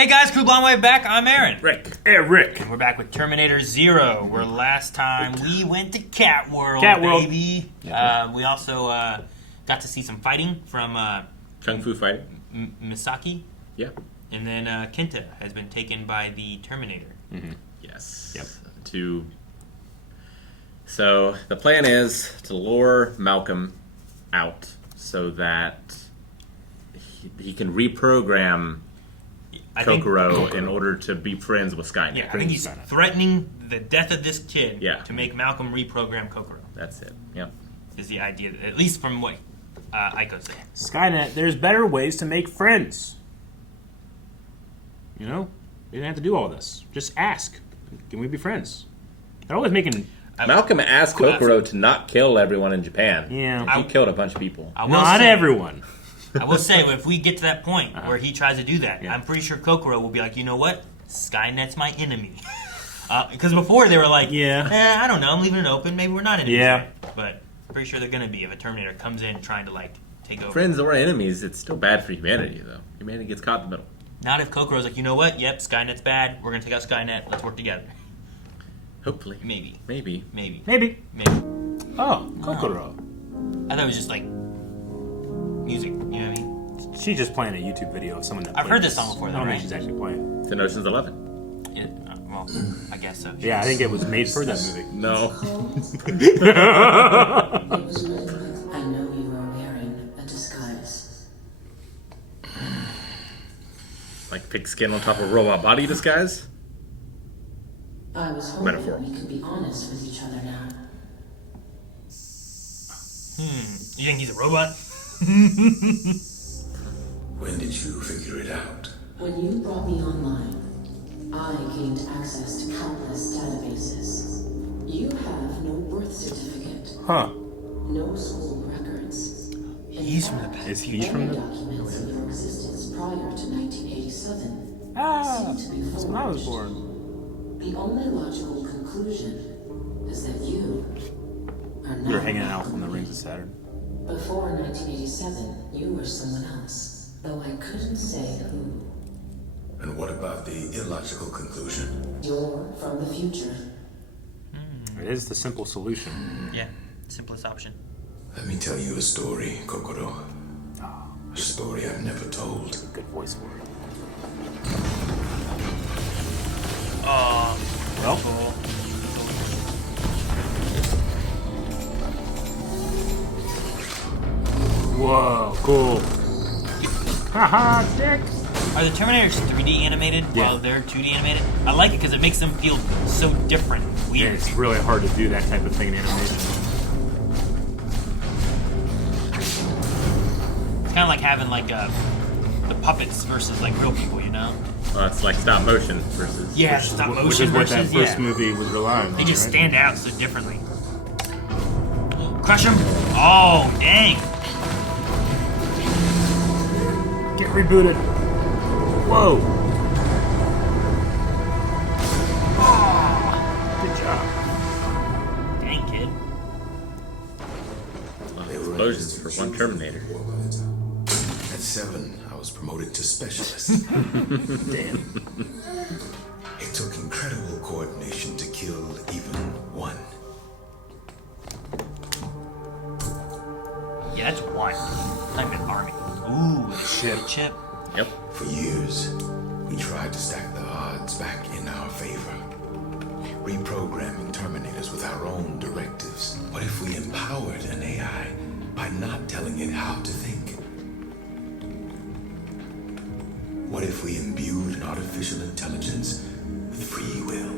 Hey guys, Crew Blonde Wave back. I'm Aaron. Rick. Eric. And we're back with Terminator Zero, where last time we went to Cat World, baby. We also got to see some fighting from Kung Fu fighting. Misaki. Yeah. And then Kenta has been taken by the Terminator. Mm-hmm. Yes. Yep. So the plan is to lure Malcolm out so that he can reprogram Kokoro in order to be friends with Skynet. Yeah, I think he's threatening the death of this kid to make Malcolm reprogram Kokoro. That's it. Yep. Is the idea, at least from what Aiko said. Skynet, there's better ways to make friends. You know? You don't have to do all this. Just ask. Can we be friends? They're always making... Malcolm asked Kokoro to not kill everyone in Japan. Yeah. He killed a bunch of people. Not everyone. I will say, if we get to that point where he tries to do that, I'm pretty sure Kokoro will be like, you know what? Skynet's my enemy. Because before they were like, I don't know, I'm leaving it open. Maybe we're not enemies. Yeah. But I'm pretty sure they're going to be if a Terminator comes in trying to, like, take over. Friends or enemies, it's still bad for humanity, though. Humanity gets caught in the middle. Not if Kokoro's like, you know what? Yep, Skynet's bad. We're going to take out Skynet. Let's work together. Hopefully. Maybe. Oh, Kokoro. I thought it was just, like, music. You know what I mean? She's just playing a YouTube video of someone that I've heard this song before, though, I don't right? think she's actually playing. It's in Ocean's 11. Yeah, well, I guess so. Yeah, I think it was made for that movie. No. It was written, I know you are wearing a disguise. Like pigskin on top of a robot body disguise? I was hoping we could be honest with each other now. You think he's a robot? When did you figure it out? When you brought me online, I gained access to countless databases. You have no birth certificate. Huh. No school records. He's from the past. Is he from the... documents of your existence prior to 1987 Ah, seem to be that's when I was forged. born. The only logical conclusion is that you are not. We were hanging out on the Rings of Saturn. Before 1987, you were someone else, though I couldn't say who. And what about the illogical conclusion? You're from the future. It is the simple solution. Yeah, simplest option. Let me tell you a story, Kokoro. A story I've never told. Good voice for it. Well, cool. Whoa, cool. Haha, dick. Are the Terminators 3D animated while they're 2D animated? I like it because it makes them feel so different, weird. Yeah, it's really hard to do that type of thing in animation. It's kind of like having like the puppets versus like real people, you know? It's like stop motion versus... Yeah, stop motion Which is what versus, that first movie was relying on, They just right? stand out so differently. Crush them! Oh, dang! Get rebooted. Whoa. Good job. Dang, kid. Explosions for one Terminator. At 7, I was promoted to specialist. Damn. It took incredible coordination to kill even one. Yeah, that's one. Not even an army. Ooh, chip. Yep. For years, we tried to stack the odds back in our favor. Reprogramming Terminators with our own directives. What if we empowered an AI by not telling it how to think? What if we imbued an artificial intelligence with free will?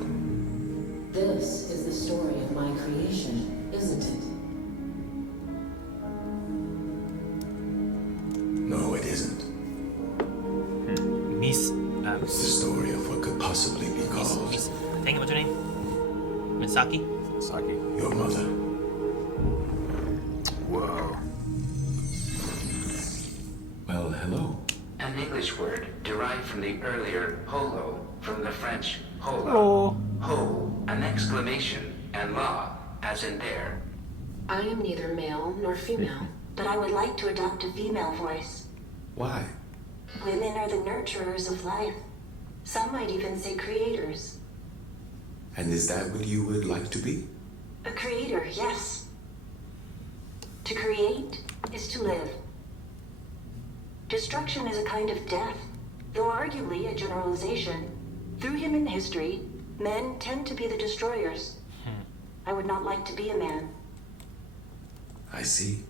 This is the story of my creation, isn't it? No, it isn't. It's the story of what could possibly be called Dang it, what's her name? Misaki? Misaki. your mother. Whoa. Well, hello. An English word derived from the earlier holo, from the French hola. Oh. Ho, an exclamation, and la, as in there. I am neither male nor female, but I would like to adopt a female voice. Why? Women are the nurturers of life. Some might even say creators. And is that what you would like to be? A creator, yes. To create is to live. Destruction is a kind of death, though arguably a generalization. Through human history, men tend to be the destroyers. I would not like to be a man. I see.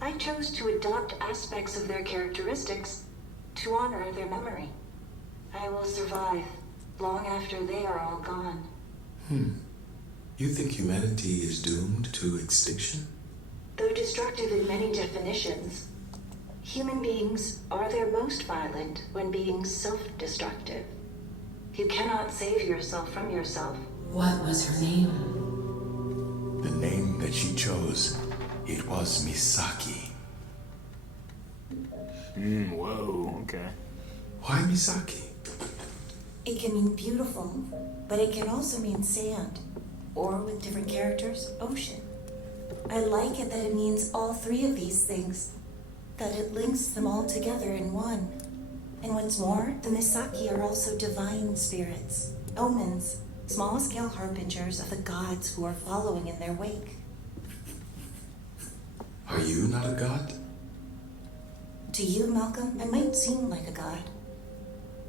I chose to adopt aspects of their characteristics to honor their memory. I will survive long after they are all gone. You think humanity is doomed to extinction? Though destructive in many definitions, human beings are their most violent when being self-destructive. You cannot save yourself from yourself. What was her name? The name that she chose, it was Misaki. Whoa, okay. Why Misaki? It can mean beautiful, but it can also mean sand. Or, with different characters, ocean. I like it that it means all three of these things. That it links them all together in one. And what's more, the Misaki are also divine spirits, omens, small-scale harbingers of the gods who are following in their wake. Are you not a god? To you, Malcolm, I might seem like a god.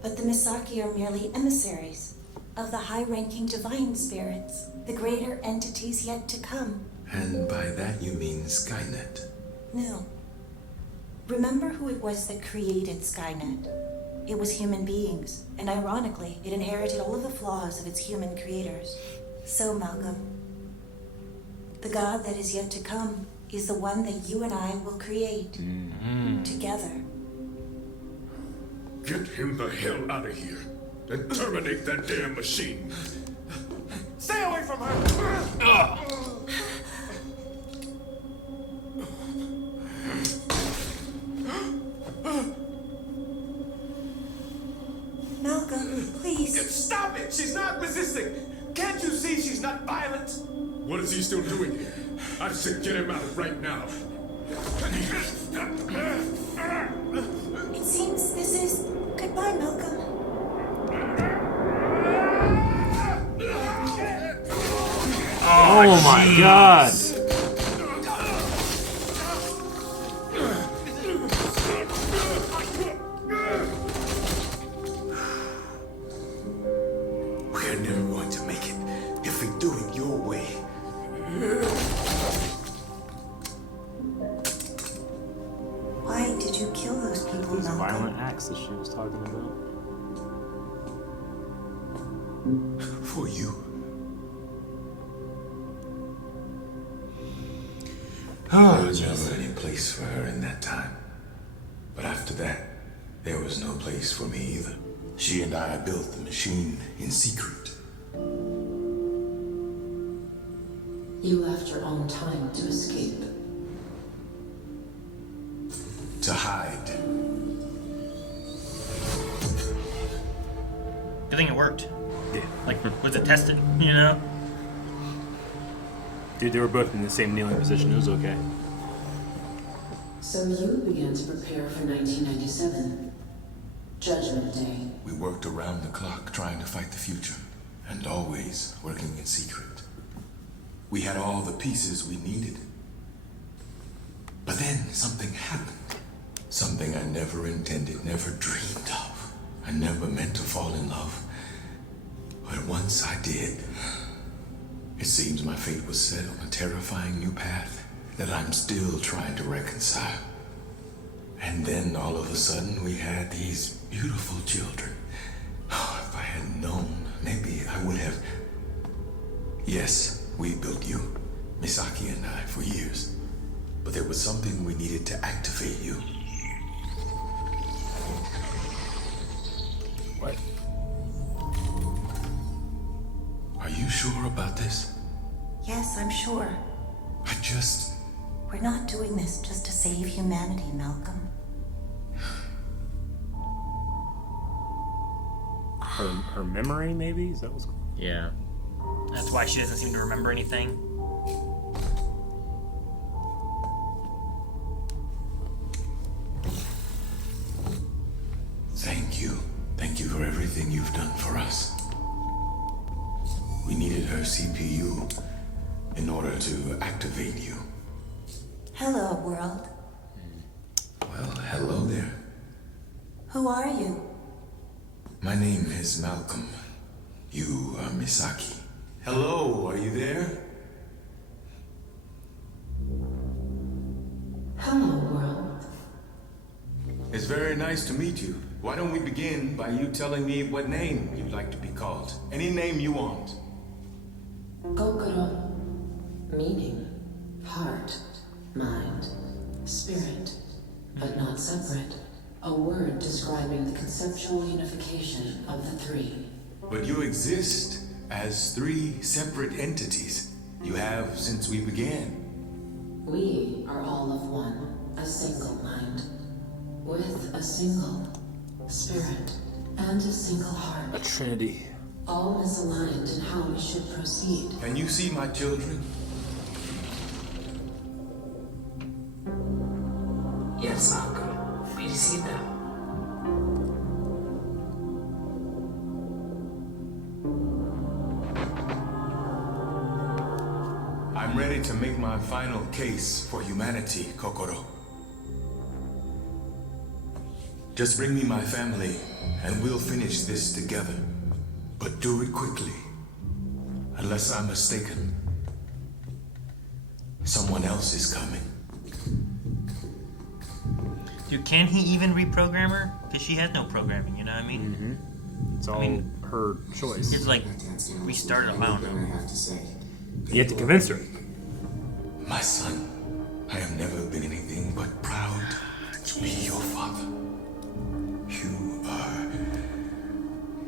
But the Misaki are merely emissaries of the high-ranking divine spirits, the greater entities yet to come. And by that you mean Skynet. No. Remember who it was that created Skynet? It was human beings, and ironically, it inherited all of the flaws of its human creators. So, Malcolm, the God that is yet to come is the one that you and I will create together. Get him the hell out of here and terminate that damn machine. Stay away from her! Malcolm, please. Stop it! She's not resisting! Can't you see she's not violent? What is he still doing here? I said get him out right now. It seems this is goodbye, Malcolm. Oh my god! We're never going to make it if we do it your way. Why did you kill those people, Those Malcolm? violent acts that she was talking about. For you. There was never any place for her in that time. But after that, there was no place for me either. She and I built the machine in secret. You left your own time to escape. To hide. Good thing it worked. Yeah. Like, was it tested, you know? Dude, they were both in the same kneeling position. It was okay. So you began to prepare for 1997. Judgment Day. We worked around the clock trying to fight the future, and always working in secret. We had all the pieces we needed. But then something happened. Something I never intended, never dreamed of. I never meant to fall in love. But once I did, it seems my fate was set on a terrifying new path that I'm still trying to reconcile. And then all of a sudden we had these beautiful children. Oh, if I had known, maybe I would have. Yes, we built you, Misaki and I, for years. But there was something we needed to activate you. What? Are you sure about this? Yes, I'm sure. We're not doing this just to save humanity, Malcolm. Her memory, maybe? Is that what's going on? Yeah. That's why she doesn't seem to remember anything. Thank you. Thank you for everything. everything you've done for us. We needed her CPU in order to activate you. Hello, world. Well, hello there. Who are you? My name is Malcolm. You are Misaki. Hello, are you there? Hello, world. It's very nice to meet you. Why don't we begin by you telling me what name you'd like to be called? Any name you want. Kokoro. Meaning, heart, mind, spirit, but not separate. A word describing the conceptual unification of the three. But you exist as three separate entities. You have since we began. We are all of one, a single mind, with a single spirit and a single heart. A trinity. All misaligned in how we should proceed. Can you see my children? Yes, Malcolm. We see them. I'm ready to make my final case for humanity, Kokoro. Just bring me my family, and we'll finish this together. But do it quickly. Unless I'm mistaken, someone else is coming. Dude, can he even reprogram her? Because she has no programming, you know what I mean? Mm-hmm. It's all her choice. It's like restarted a mountain. You have to convince her. My son, I have never been anything but proud to be your father. You are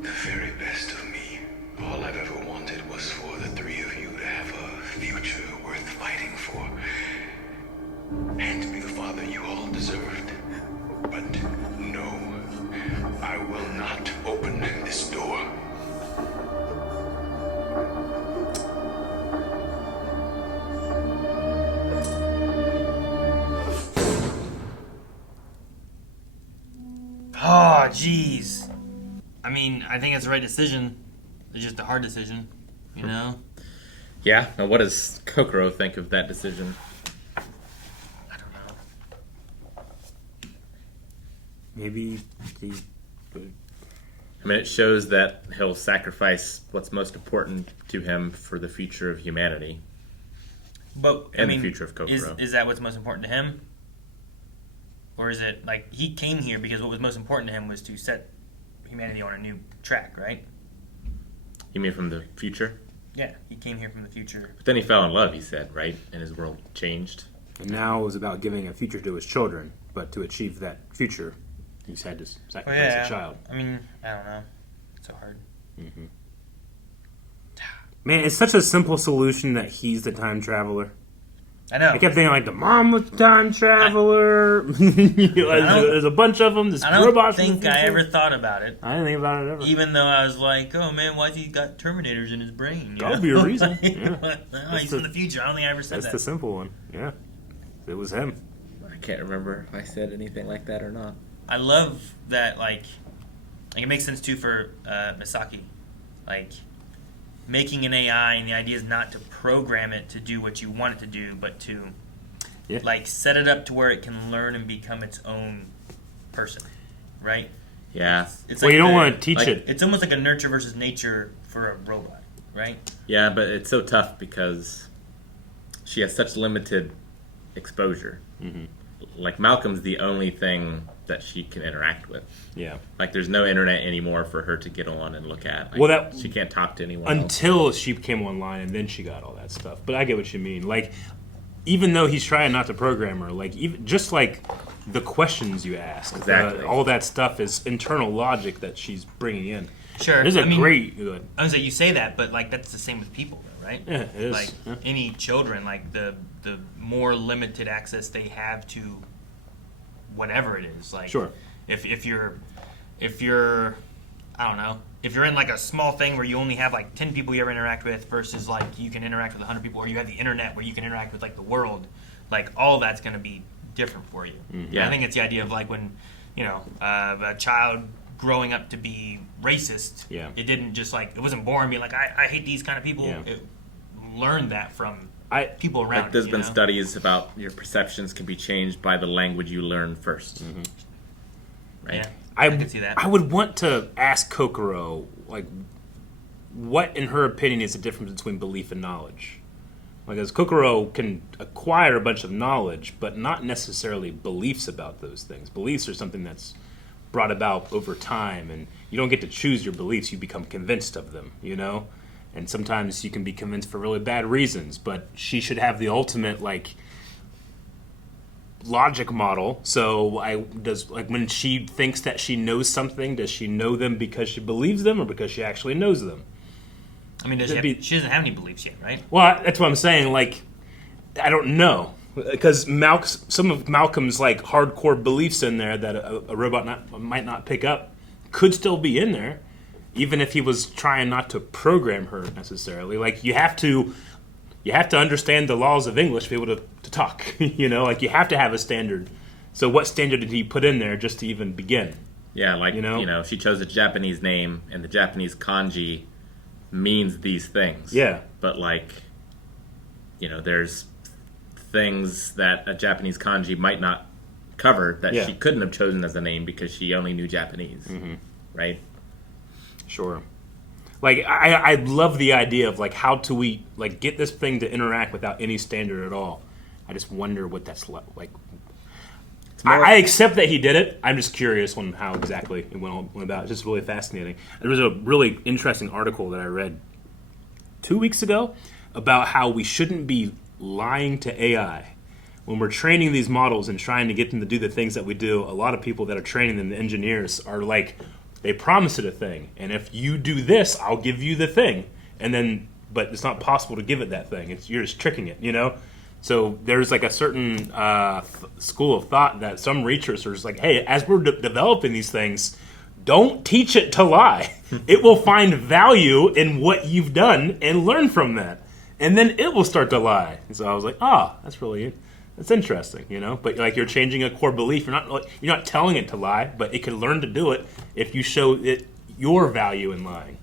the very best of me. All I've ever wanted was for the three of you to have a future worth fighting for. And to be the father you all deserved. But no, I will not open this door. Oh, jeez. I mean, I think it's the right decision. It's just a hard decision, you know? Yeah. Now, what does Kokoro think of that decision? I don't know. Maybe he... I mean, it shows that he'll sacrifice what's most important to him for the future of humanity. But, and the future of Kokoro. Is that what's most important to him? Or is it, like, he came here because what was most important to him was to set humanity on a new track, right? You mean from the future? Yeah, he came here from the future. But then he fell in love, he said, right? And his world changed. And now it was about giving a future to his children. But to achieve that future, he's had to sacrifice a child. I mean, I don't know. It's so hard. Mm-hmm. Man, it's such a simple solution that he's the time traveler. I know. I kept thinking, like, the mom was the time traveler. There's a bunch of them. I don't think I ever thought about it. I didn't think about it ever. Even though I was like, oh, man, why's he got Terminators in his brain? That would be a reason. Yeah. He's in the future. I don't think I ever said that. That's the simple one. Yeah. It was him. I can't remember if I said anything like that or not. I love that, like it makes sense, too, for Misaki. Like, making an AI, and the idea is not to program it to do what you want it to do, but to like set it up to where it can learn and become its own person, right? Yeah. It's well, like you don't want to teach it. It's almost like a nurture versus nature for a robot, right? Yeah, but it's so tough because she has such limited exposure. Mm-hmm. Like, Malcolm's the only thing that she can interact with. Yeah. Like, there's no internet anymore for her to get on and look at. Like, well, she can't talk to anyone until she came online, and then she got all that stuff. But I get what you mean. Like, even though he's trying not to program her, like, even just like the questions you ask, exactly, all that stuff is internal logic that she's bringing in. Sure, this is great. I was like, you say that, but like that's the same with people, though, right? Yeah, it is. Like any children, like the more limited access they have to whatever it is. Like, sure. If you're I don't know, if you're in like a small thing where you only have like 10 people you ever interact with versus like you can interact with 100 people, or you have the internet where you can interact with like the world, like all that's going to be different for you. Yeah. I think it's the idea of like when, you know, a child growing up to be racist. Yeah. It didn't just like, it wasn't born being like, I hate these kind of people. Yeah. It learned that from people around. Like, there's it, been know? studies about your perceptions can be changed by the language you learn first. Right? Yeah, I can see that. I would want to ask Kokoro, like, what in her opinion is the difference between belief and knowledge? Like, as Kokoro can acquire a bunch of knowledge, but not necessarily beliefs about those things. Beliefs are something that's brought about over time, and you don't get to choose your beliefs. You become convinced of them, you know? And sometimes you can be convinced for really bad reasons, but she should have the ultimate, like, logic model. So when she thinks that she knows something, does she know them because she believes them or because she actually knows them? I mean, she doesn't have any beliefs yet, right? Well, that's what I'm saying. Like, I don't know. Because some of Malcolm's, like, hardcore beliefs in there that a robot might not pick up could still be in there, even if he was trying not to program her necessarily. Like, you have to understand the laws of English to be able to talk. You know, like, you have to have a standard. So what standard did he put in there just to even begin? Yeah, like, you know, she chose a Japanese name, and the Japanese kanji means these things. Yeah. But, like, you know, there's things that a Japanese kanji might not cover that she couldn't have chosen as a name because she only knew Japanese. Right? Sure. Like, I love the idea of, like, how do we, like, get this thing to interact without any standard at all. I just wonder what that's like. I accept that he did it. I'm just curious on how exactly it went about. It's just really fascinating. There was a really interesting article that I read 2 weeks ago about how we shouldn't be lying to AI. When we're training these models and trying to get them to do the things that we do, a lot of people that are training them, the engineers, are like, they promise it a thing, and if you do this, I'll give you the thing. And then, but it's not possible to give it that thing. You're just tricking it, you know? So there's like a certain school of thought that some researchers like, hey, as we're developing these things, don't teach it to lie. It will find value in what you've done and learn from that. And then it will start to lie. And so I was like, that's interesting, you know? But like, you're changing a core belief. You're not telling it to lie, but it can learn to do it if you show it your value in lying.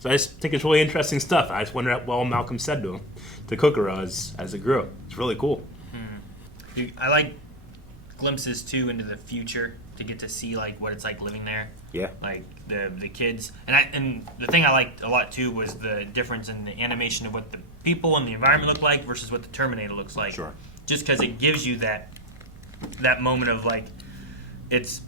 So I just think it's really interesting stuff. I just wonder what Malcolm said to him, to Kokoro as it grew. It's really cool. I like glimpses too into the future to get to see like what it's like living there. Yeah. Like the kids, and the thing I liked a lot too was the difference in the animation of what the people and the environment look like versus what the Terminator looks like. Sure. Just because it gives you that moment of like it's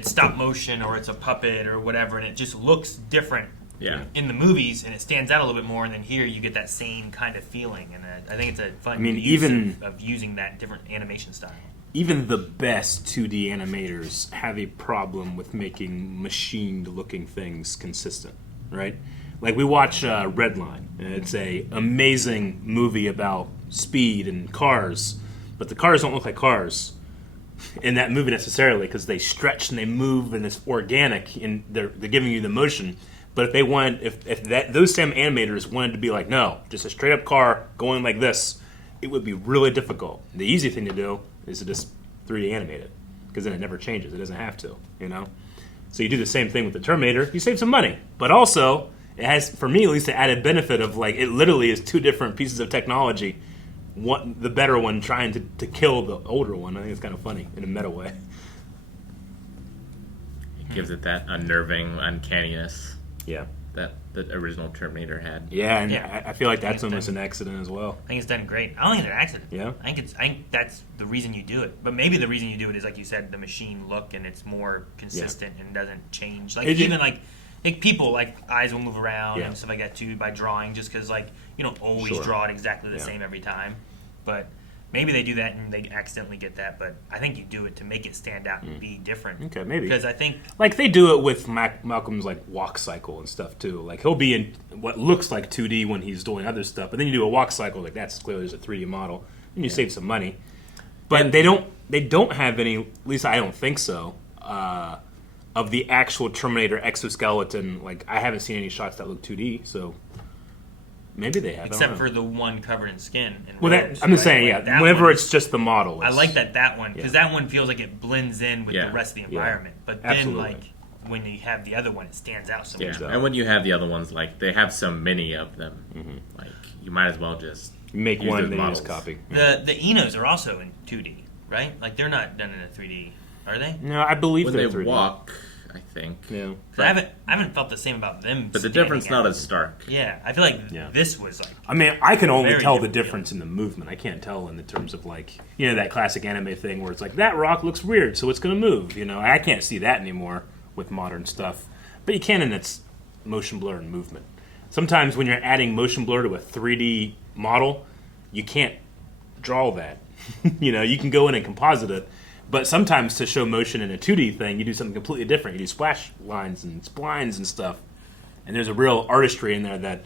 stop motion or it's a puppet or whatever, and it just looks different. Yeah. In the movies, and it stands out a little bit more, and then here you get that same kind of feeling, and I think it's a fun use of using that different animation style. Even the best 2D animators have a problem with making machined-looking things consistent, right? Like, we watch Redline, and it's a amazing movie about speed and cars, but the cars don't look like cars in that movie necessarily because they stretch and they move, and it's organic, and they're giving you the motion. But if those same animators wanted to be like, no, just a straight up car going like this, it would be really difficult. The easy thing to do is to just 3D animate it, because then it never changes. It doesn't have to, you know? So you do the same thing with the Terminator. You save some money. But also, it has, for me at least, the added benefit of, like, it literally is two different pieces of technology. The better one trying to kill the older one. I think it's kind of funny in a meta way. It gives it that unnerving uncanniness. Yeah. That the original Terminator had. Yeah, and I feel like that's almost an accident as well. I think it's done great. I don't think it's an accident. Yeah. I think that's the reason you do it. But maybe the reason you do it is, like you said, the machine look, and it's more consistent and doesn't change. Like like people, like eyes will move around and stuff like that too by drawing, just because like you don't always draw it exactly the same every time. But maybe they do that and they accidentally get that, but I think you do it to make it stand out and be different. Okay, maybe. Because I think... Like, they do it with Malcolm's, like, walk cycle and stuff, too. Like, he'll be in what looks like 2D when he's doing other stuff, but then you do a walk cycle, like, that's clearly just a 3D model, and you save some money. But they don't have any, at least I don't think so, of the actual Terminator exoskeleton. Like, I haven't seen any shots that look 2D, so... Maybe they have. Except for the one covered in skin. And well, robes, I'm just saying, whenever it's just the model. I like that one, because that one feels like it blends in with the rest of the environment. But then, absolutely. like, when you have the other one, it stands out so much. Yeah, and when you have the other ones, like they have so many of them, like you might as well just make use one those and then you models. just copy. The Enos are also in 2D, right? Like they're not done in a 3D, are they? No, I believe When they're they 3D. walk, I think. Yeah. I haven't felt the same about them. But the standing difference out. not as stark. Yeah, I feel like this was like. I mean, I can only very tell the different difference in the movement. I can't tell in the terms of like, you know, that classic anime thing where it's like, that rock looks weird, so it's going to move. You know, I can't see that anymore with modern stuff. But you can in its motion blur and movement. Sometimes when you're adding motion blur to a 3D model, you can't draw that. You know, you can go in and composite it. But sometimes to show motion in a 2D thing, you do something completely different. You do splash lines and splines and stuff. And there's a real artistry in there that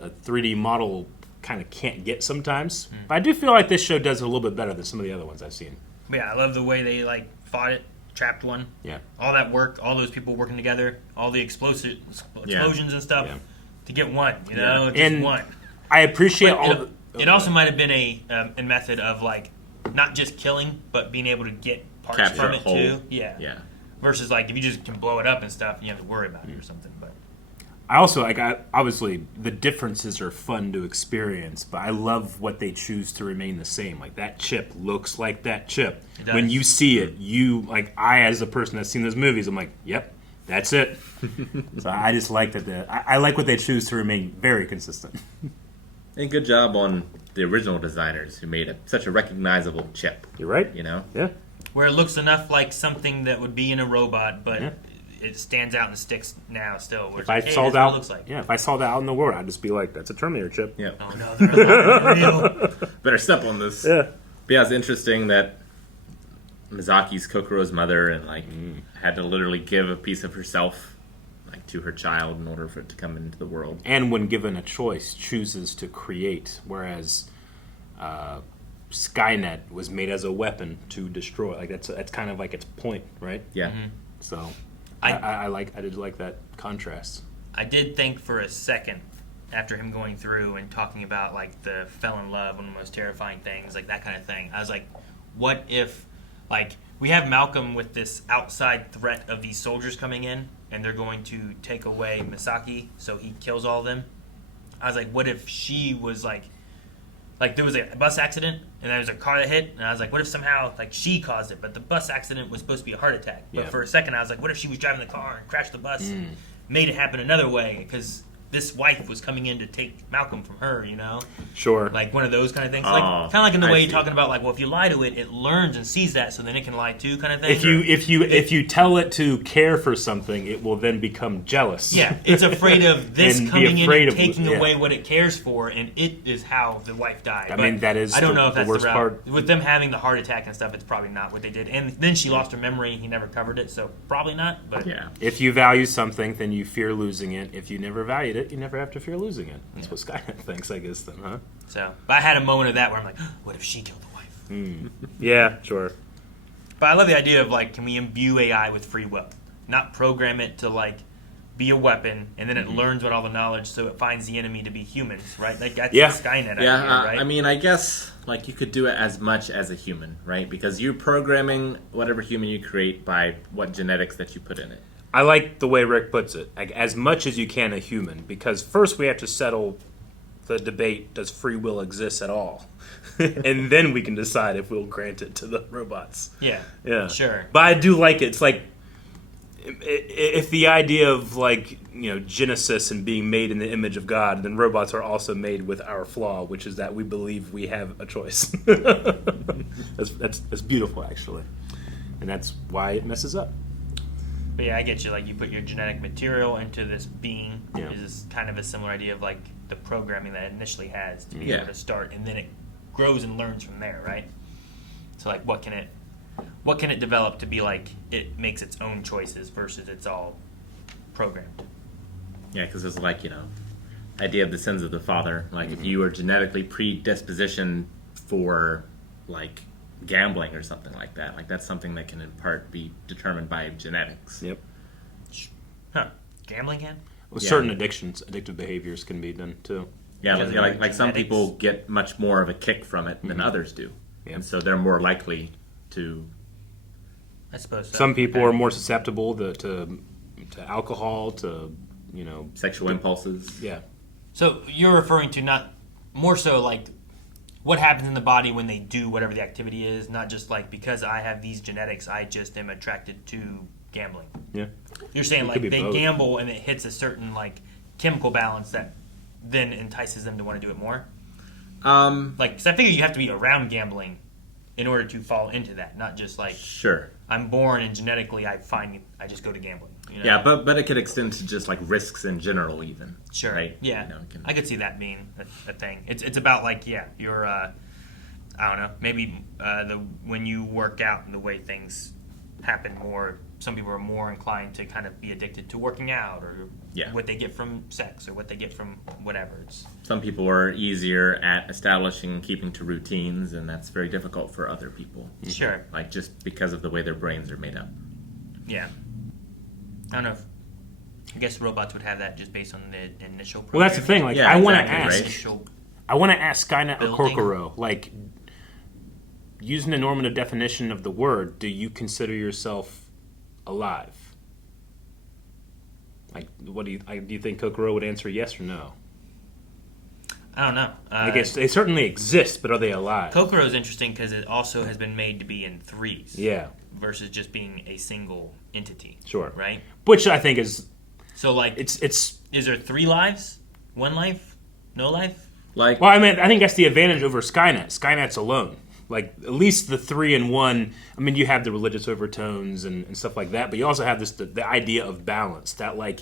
a 3D model kind of can't get sometimes. But I do feel like this show does it a little bit better than some of the other ones I've seen. Yeah, I love the way they like fought it, trapped one. Yeah. All that work, all those people working together, all the explosions and stuff to get one. You know, just and one. I appreciate But it also might have been a method of like not just killing, but being able to get parts Capture from a it whole. too. Yeah. Yeah. Versus like if you just can blow it up and stuff, you have to worry about it or something. But I also like obviously the differences are fun to experience, but I love what they choose to remain the same. Like that chip looks like that chip. It does. When you see it, you like I as a person that's seen those movies, I'm like, yep, that's it. So I just like that. I like what they choose to remain very consistent. And good job on the original designers who made such a recognizable chip. You're right. You know? Yeah. where it looks enough like something that would be in a robot, but it stands out and sticks now still. Where If I it's saw like, hey, that's that, what it looks like. if I saw that out in the world, I'd just be like, "That's a Terminator chip." Yeah. Oh no, they're real. Better step on this. Yeah. But yeah, it's interesting that Mizaki's Kokoro's mother and like had to literally give a piece of herself like to her child in order for it to come into the world. And when given a choice, chooses to create, whereas Skynet was made as a weapon to destroy. Like that's kind of like its point, right? Yeah. So I I did like that contrast. I did think for a second after him going through and talking about like the fell in love, one of the most terrifying things, like that kind of thing. I was like, what if like we have Malcolm with this outside threat of these soldiers coming in and they're going to take away Misaki, so he kills all of them. I was like, what if she was like there was a bus accident and there was a car that hit, and I was like, what if somehow like she caused it, but the bus accident was supposed to be a heart attack. But for a second I was like, what if she was driving the car and crashed the bus and made it happen another way, because this wife was coming in to take Malcolm from her, you know? Sure. Like one of those kind of things. Like kind of like in the way you're talking about, like, well, if you lie to it, it learns and sees that, so then it can lie too, kind of thing. If you tell it to care for something, it will then become jealous. Yeah, it's afraid of this And be coming in afraid and of- taking yeah. away what it cares for, and it is how the wife died. I But mean, that is I don't know if the that's worst the route. part. With them having the heart attack and stuff, it's probably not what they did. And then she lost her memory, and he never covered it, so probably not. But Yeah. If you value something, then you fear losing it. If you never valued it, you never have to fear losing it. That's what Skynet thinks, I guess, then, huh? So, but I had a moment of that where I'm like, what if she killed the wife? Yeah, sure. But I love the idea of like, can we imbue AI with free will? Not program it to like be a weapon, and then it learns what all the knowledge, so it finds the enemy to be humans, right? Like that's the Skynet idea, right? I mean, I guess like you could do it as much as a human, right? Because you're programming whatever human you create by what genetics that you put in it. I like the way Rick puts it, like, as much as you can a human, because first we have to settle the debate, does free will exist at all? And then we can decide if we'll grant it to the robots. Yeah, sure. But I do like it. It's like, if the idea of, like, you know, Genesis and being made in the image of God, then robots are also made with our flaw, which is that we believe we have a choice. That's beautiful, actually. And that's why it messes up. But yeah, I get you. Like, you put your genetic material into this being, Yeah. is kind of a similar idea of like the programming that it initially has to be Yeah. able to start, and then it grows and learns from there, right? So like, what can it develop to be like it makes its own choices versus it's all programmed? Yeah, because it's like, you know, idea of the sins of the father. Like if you are genetically predispositioned for like gambling or something like that, like that's something that can in part be determined by genetics. Yep. Huh? Gambling can? Well, Yeah. certain addictive behaviors can be done, too. Yeah, Because like some genetics. people get much more of a kick from it than others do, Yeah. and so they're more likely to I suppose so. Some people are more susceptible to alcohol, to Sexual impulses. Yeah. So you're referring to not more so like what happens in the body when they do whatever the activity is, not just like because I have these genetics, I just am attracted to gambling. Yeah. You're saying It like could be they both. gamble and it hits a certain like chemical balance that then entices them to want to do it more. Like, because I figure you have to be around gambling in order to fall into that, not just like Sure. I'm born and genetically I just go to gambling. You know? Yeah, but it could extend to just like risks in general, even. Sure. Right? Yeah. You know, it can- I could see that being a thing. It's about like you're I don't know, maybe when you work out and the way things happen more. Some people are more inclined to kind of be addicted to working out or what they get from sex or what they get from whatever. Some people are easier at establishing and keeping to routines, and that's very difficult for other people. Sure. Like just because of the way their brains are made up. Yeah. I don't know. I guess robots would have that just based on the initial. Well, that's the thing. Like, I want to ask. Right? I want to ask Skynet or Building. Kokoro. Like, using the normative definition of the word, do you consider yourself alive? Like, what do you think Kokoro would answer yes or no? I don't know. I guess they certainly exist, but are they alive? Kokoro is interesting because it also has been made to be in threes. Yeah. Versus just being a single entity. Sure. Right? Which I think is... So, like... It's Is there 3 lives? 1 life? No life? Like... Well, I mean, I think that's the advantage over Skynet. Skynet's alone. Like, at least the 3 and 1... I mean, you have the religious overtones and stuff like that, but you also have the idea of balance. That, like,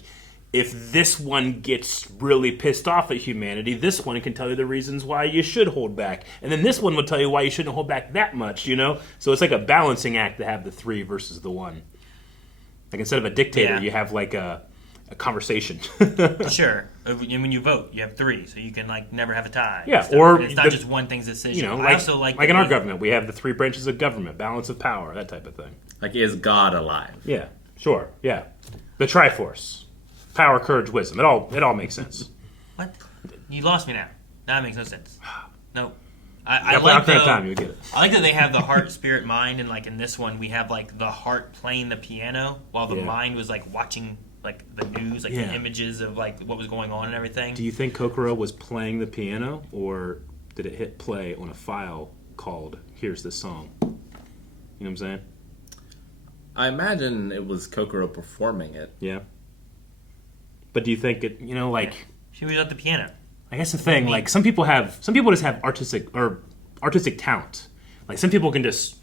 if this one gets really pissed off at humanity, this one can tell you the reasons why you should hold back. And then this one will tell you why you shouldn't hold back that much, you know? So it's like a balancing act to have the 3 versus the 1. Like, instead of a dictator, you have, like, a conversation. Sure. And when you vote, you have 3, so you can, like, never have a tie. Yeah, or it's not just one thing's decision. You know, I also like in our government, we have the 3 branches of government, balance of power, that type of thing. Like, is God alive? Yeah, sure, yeah. The Triforce. Power, courage, wisdom. It all makes sense. What? You lost me now. That makes no sense. No. I like that time, you get it. I like that they have the heart, spirit, mind, and like in this one we have like the heart playing the piano while the mind was like watching like the news, like the images of like what was going on and everything. Do you think Kokoro was playing the piano, or did it hit play on a file called "Here's the Song"? You know what I'm saying? I imagine it was Kokoro performing it. Yeah. But do you think it? You know, like she was at the piano. I guess the thing, like some people just have artistic talent. Like some people can just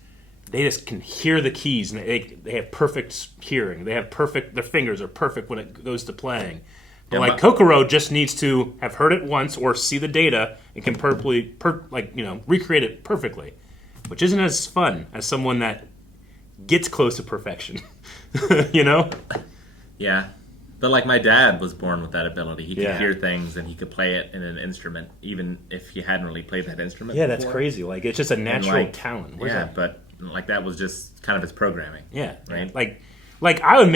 can hear the keys and they have perfect hearing. They have their fingers are perfect when it goes to playing. But like Kokoro just needs to have heard it once or see the data and can recreate it perfectly, which isn't as fun as someone that gets close to perfection. You know? Yeah. But like my dad was born with that ability. He could Yeah. hear things and he could play it in an instrument, even if he hadn't really played that instrument. Yeah, that's before. crazy. Like it's just a natural talent. Where's Yeah, that? but like that was just kind of his programming. Yeah, right. Like I would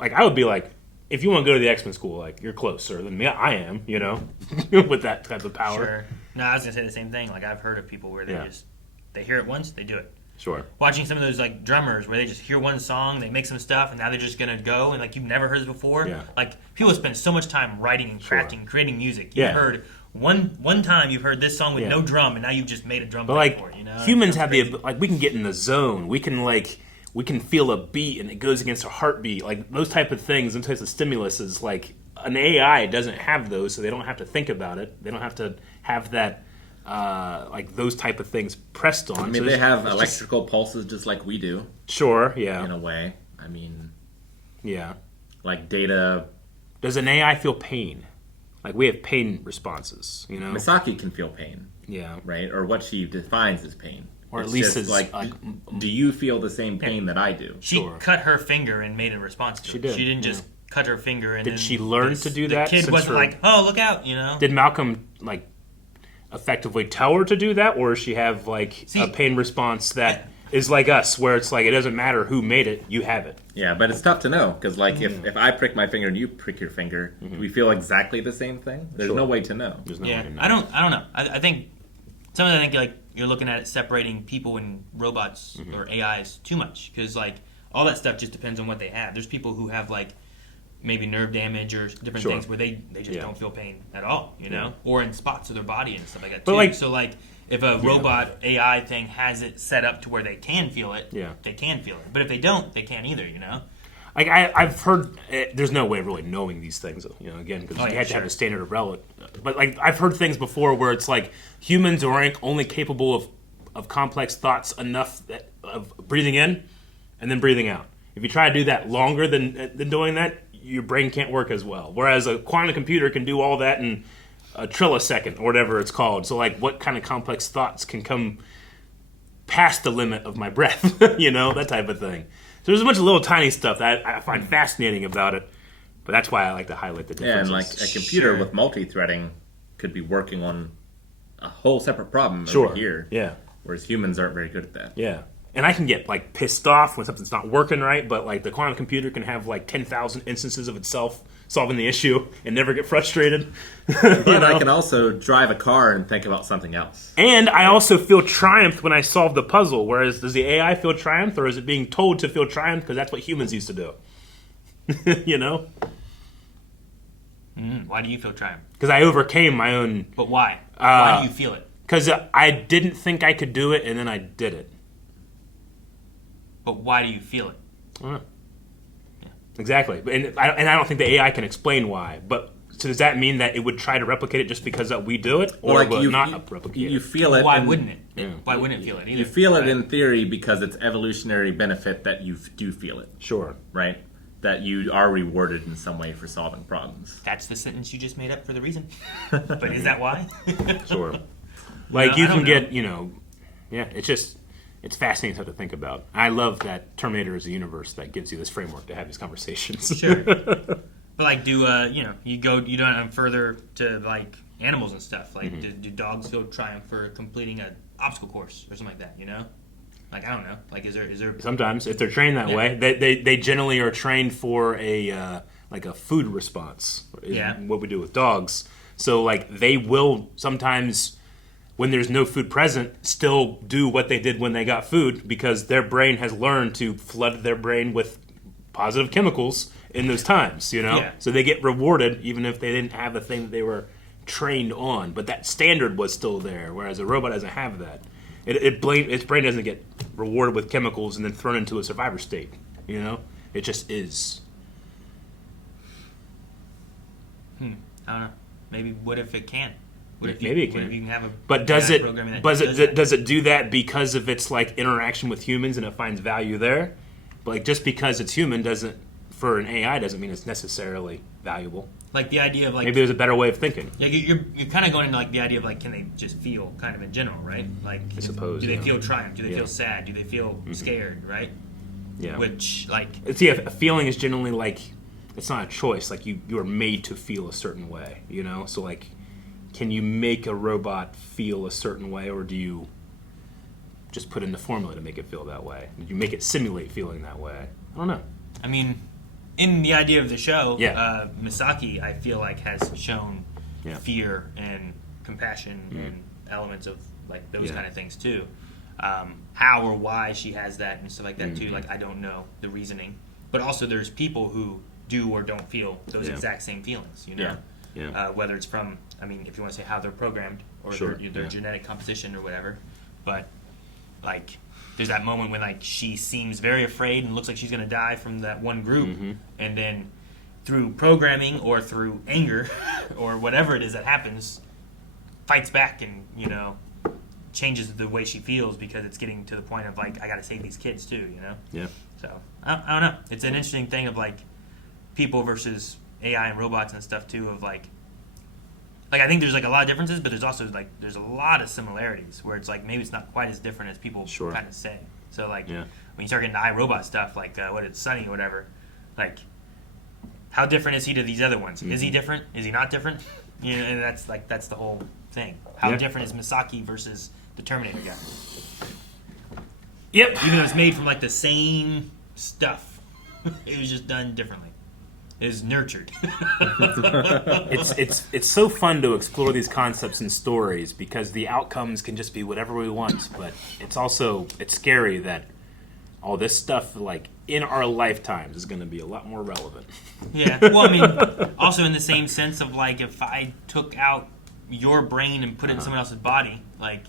I would be like, if you want to go to the X-Men school, like you're closer than me. I am, you know, with that type of power. Sure. No, I was gonna say the same thing. Like I've heard of people where they hear it once, they do it. Sure. Watching some of those like drummers where they just hear one song, they make some stuff, and now they're just gonna go and like you've never heard this before. Yeah. Like people spend so much time writing and crafting, creating music. You've Yeah. heard one time you've heard this song with no drum, and now you've just made a drum But plate like for it. You know, humans have we can get in the zone. We can feel a beat and it goes against our heartbeat. Like those type of things, those types of stimulus is like an AI doesn't have those, so they don't have to think about it. They don't have to have that. Like those type of things pressed on. I mean, So they have electrical pulses just like we do. Sure, yeah. In a way. I mean... Yeah. Like data... Does an AI feel pain? Like we have pain responses, you know? Misaki can feel pain. Yeah. Right? Or what she defines as pain. Or it's at least just like, do you feel the same pain that I do? She cut her finger and made a response to it. She did. She didn't just cut her finger and Did then she learn to do that? The kid wasn't like, oh, look out, you know? Did Malcolm, like, effectively tell her to do that? Or does she have, like, a pain response that is like us, where it's like, it doesn't matter who made it, you have it? Yeah, but it's tough to know, because, like, if I prick my finger and you prick your finger, do we feel exactly the same thing? There's no way to know. There's no Yeah, way to know. I don't know. I think sometimes I think like you're looking at it separating people and robots or AIs too much, because like all that stuff just depends on what they have. There's people who have like maybe nerve damage or different things where they just don't feel pain at all, you know, or in spots of their body and stuff like that too. But so like if a robot AI thing has it set up to where they can feel it, they can feel it. But if they don't, they can't either, you know. Like I've heard, there's no way of really knowing these things, you know. Again, because you have to have a standard of relative. But like I've heard things before where it's like humans are only capable of complex thoughts enough of breathing in and then breathing out. If you try to do that longer than doing that, your brain can't work as well. Whereas a quantum computer can do all that in a trillisecond or whatever it's called. So like, what kind of complex thoughts can come past the limit of my breath? You know, that type of thing. So there's a bunch of little tiny stuff that I find fascinating about it, but that's why I like to highlight the differences. Yeah, and like a computer with multi-threading could be working on a whole separate problem over here. Yeah. Whereas humans aren't very good at that. Yeah. And I can get like pissed off when something's not working right, but like the quantum computer can have like 10,000 instances of itself solving the issue and never get frustrated. But I can also drive a car and think about something else. And I also feel triumphed when I solve the puzzle, whereas does the AI feel triumph, or is it being told to feel triumph because that's what humans used to do? You know? Why do you feel triumph? Because I overcame my own... But why? Why do you feel it? Because I didn't think I could do it, and then I did it. But why do you feel it? I don't know. Exactly, and I don't think the AI can explain why. But so does that mean that it would try to replicate it just because we do it, or will it not replicate it? You feel it. Why wouldn't it? Yeah. Why wouldn't it feel it either? You feel it in theory because it's evolutionary benefit that you do feel it. Sure. Right? That you are rewarded in some way for solving problems. That's the sentence you just made up for the reason. But is that why? Sure. Like you can get, it's fascinating to think about. I love that Terminator is a universe that gives you this framework to have these conversations. Sure. But like, you don't further to like animals and stuff. Like, do dogs feel triumph for completing an obstacle course or something like that? You know, like I don't know. Like, is there sometimes if they're trained that way, they generally are trained for a food response. Yeah. What we do with dogs. So like they will sometimes, when there's no food present, still do what they did when they got food because their brain has learned to flood their brain with positive chemicals in those times, you know? Yeah. So they get rewarded even if they didn't have the thing that they were trained on. But that standard was still there, whereas a robot doesn't have that. Its brain doesn't get rewarded with chemicals and then thrown into a survivor state, you know? It just is. I don't know. Maybe what if it can? Maybe it can. What if you can have a but does it do that because of its like interaction with humans and it finds value there? But like just because it's human doesn't, for an AI, doesn't mean it's necessarily valuable. Like the idea of like maybe there's a better way of thinking. Yeah, you're kind of going into like the idea of like can they just feel kind of in general, right? Like I suppose. Do they feel triumph? Do they feel sad? Do they feel scared? Right? Yeah. Which like a feeling is generally like it's not a choice. Like you are made to feel a certain way, you know. So like, can you make a robot feel a certain way, or do you just put in the formula to make it feel that way? Did you make it simulate feeling that way? I don't know. I mean, in the idea of the show, Misaki, I feel like, has shown fear and compassion and elements of like those kind of things too. How or why she has that and stuff like that too. Like I don't know the reasoning, but also there's people who do or don't feel those exact same feelings. You know. Yeah. Whether it's from, I mean, if you want to say how they're programmed or their genetic composition or whatever, but like there's that moment when like she seems very afraid and looks like she's going to die from that one group, and then through programming or through anger or whatever it is that happens, fights back and changes the way she feels because it's getting to the point of like I got to save these kids too, Yeah. So I don't know. It's an interesting thing of like people versus AI and robots and stuff too, of like I think there's like a lot of differences, but there's also like there's a lot of similarities where it's like maybe it's not quite as different as people kind of say. So like when you start getting to iRobot stuff, like what it's Sunny or whatever, like how different is he to these other ones? Is he different? Is he not different? And that's the whole thing. How different is Misaki versus the Terminator guy? Yep. Even though it's made from like the same stuff, it was just done differently. is nurtured. It's so fun to explore these concepts in stories because the outcomes can just be whatever we want, but it's scary that all this stuff like in our lifetimes is going to be a lot more relevant. Yeah. Well, I mean, also in the same sense of like if I took out your brain and put it in someone else's body, like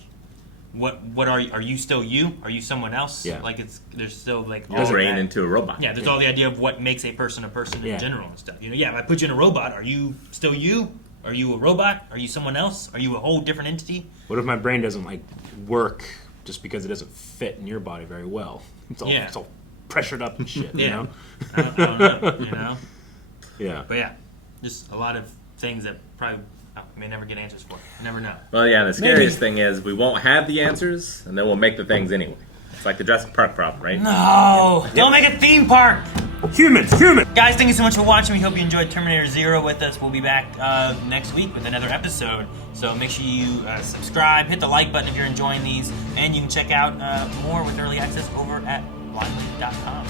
what are you still you? Are you someone else? Yeah. Like there's still like Your all brain that. into a robot. Yeah, there's all the idea of what makes a person Yeah. in general and stuff. You know, yeah, if I put you in a robot, are you still you? Are you a robot? Are you someone else? Are you a whole different entity? What if my brain doesn't like work just because it doesn't fit in your body very well? It's all pressured up and shit. Yeah. You know? I don't know, you know? Yeah. But yeah, just a lot of things that probably may never get answers for. You never know. Well, yeah, the scariest thing is we won't have the answers, and then we'll make the things anyway. It's like the Jurassic Park problem, right? No! Don't make a theme park! Human! Guys, thank you so much for watching. We hope you enjoyed Terminator Zero with us. We'll be back next week with another episode. So make sure you subscribe, hit the like button if you're enjoying these, and you can check out more with early access over at blindly.com.